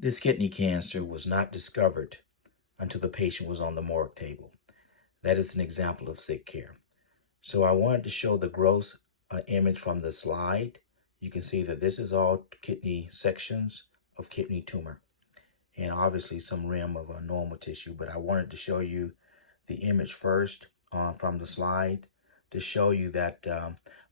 This kidney cancer was not discovered until the patient was on the morgue table. That is an example of sick care. So I wanted to show the gross image from the slide. You can see that this is all kidney sections of kidney tumor, and obviously some rim of normal tissue. But I wanted to show you the image first from the slide to show you that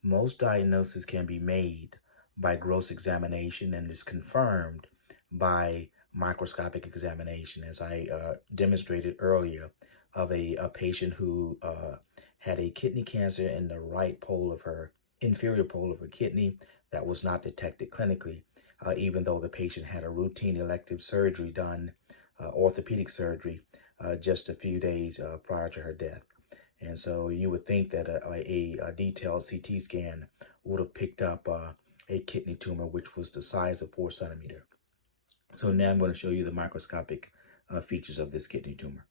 most diagnoses can be made by gross examination and is confirmed by microscopic examination, as I demonstrated earlier of a patient who had a kidney cancer in the right pole of her, inferior pole of her kidney that was not detected clinically, even though the patient had a routine elective surgery done, orthopedic surgery, just a few days prior to her death. And so you would think that a detailed CT scan would have picked up a kidney tumor, which was the size of 4 centimeters. So now I'm going to show you the microscopic features of this kidney tumor.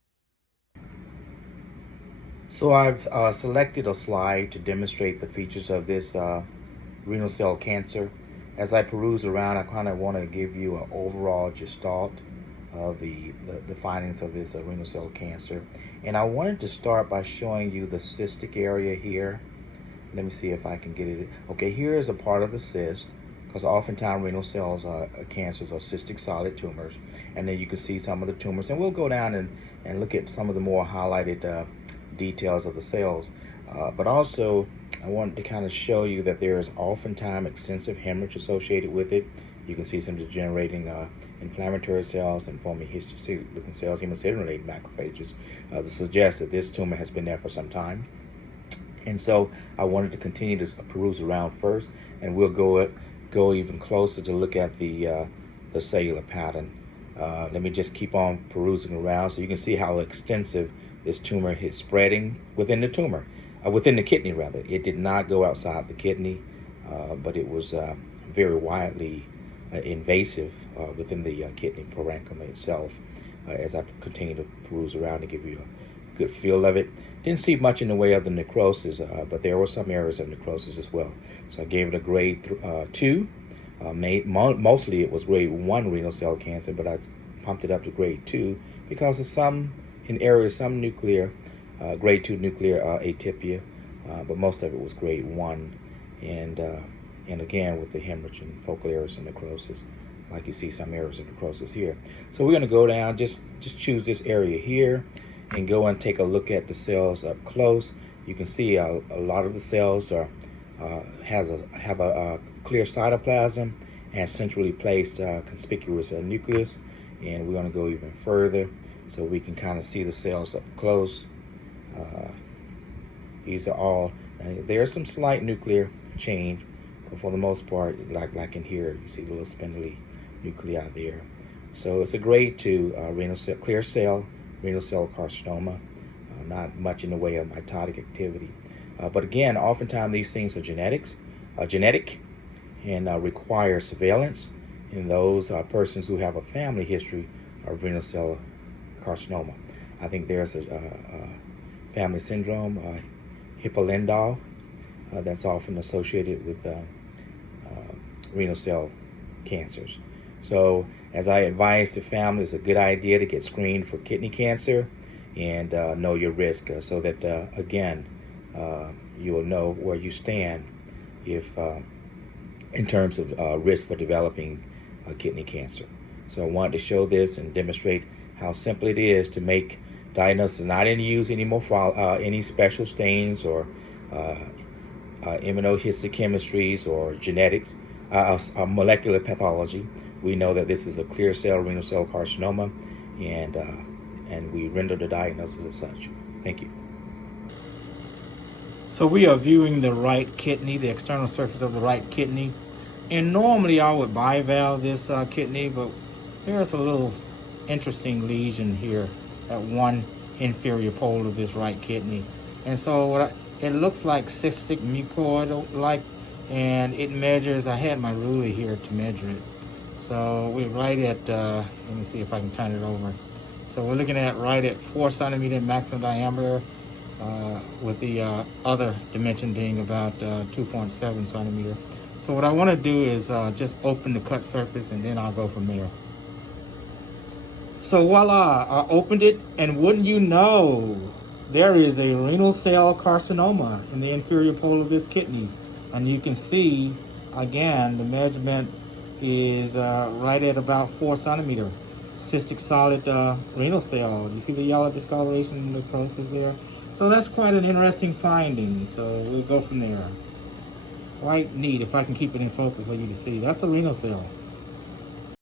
So I've selected a slide to demonstrate the features of this renal cell cancer. As I peruse around, I kind of want to give you an overall gestalt of the findings of this renal cell cancer. And I wanted to start by showing you the cystic area here. Let me see if I can get it. Okay, here is a part of the cyst, because oftentimes renal cells cancers are cystic solid tumors. And then you can see some of the tumors. And we'll go down and look at some of the more highlighted details of the cells. But also, I wanted to kind of show you that there is oftentimes extensive hemorrhage associated with it. You can see some degenerating inflammatory cells and forming histiocyte-looking cells, hemocytin-related macrophages, to suggest that this tumor has been there for some time. And so I wanted to continue to peruse around first, and we'll go even closer to look at the cellular pattern. Let me just keep on perusing around so you can see how extensive this tumor is spreading within the tumor, within the kidney rather. It did not go outside the kidney, but it was very widely invasive within the kidney parenchyma itself. As I continue to peruse around to give you a good feel of it. Didn't see much in the way of the necrosis, but there were some areas of necrosis as well. So I gave it a grade 2. Mostly it was grade 1 renal cell cancer, but I pumped it up to grade 2 because of some nuclear, grade 2 nuclear atypia, but most of it was grade 1. And again, with the hemorrhage and focal areas of necrosis, like you see some areas of necrosis here. So we're going to go down, just choose this area here and go and take a look at the cells up close. You can see a lot of the cells have a clear cytoplasm and centrally placed conspicuous nucleus. And we're going to go even further so we can kind of see the cells up close. These are all, there's some slight nuclear change, but for the most part, like in here, you see the little spindly nuclei there. So it's a grade 2 renal cell, clear cell renal cell carcinoma. Not much in the way of mitotic activity. But again, oftentimes these things are genetic and require surveillance in those persons who have a family history of renal cell carcinoma. I think there's a family syndrome, Hippolyndal, that's often associated with renal cell cancers. So as I advise the family, it's a good idea to get screened for kidney cancer and know your risk so that, again, you will know where you stand if in terms of risk for developing kidney cancer. So I wanted to show this and demonstrate how simple it is to make diagnosis, not in use anymore for any special stains or immunohistochemistries or genetics, molecular pathology. We know that this is a clear cell renal cell carcinoma, and we render the diagnosis as such. Thank you. So we are viewing the right kidney, the external surface of the right kidney. And normally I would bivalve this kidney, but there's a little interesting lesion here at one inferior pole of this right kidney. And so it looks like cystic mucoid-like, and it measures, I had my ruler here to measure it. So we're right at, let me see if I can turn it over. So we're looking at right at 4 centimeter maximum diameter, with the other dimension being about 2.7 centimeter. So what I want to do is just open the cut surface, and then I'll go from there. So voila, I opened it, and wouldn't you know, there is a renal cell carcinoma in the inferior pole of this kidney. And you can see, again, the measurement is right at about 4 centimeter. Cystic solid renal cell. You see the yellow discoloration in the process there? So that's quite an interesting finding. So we'll go from there. Quite neat, if I can keep it in focus for you to see. That's a renal cell.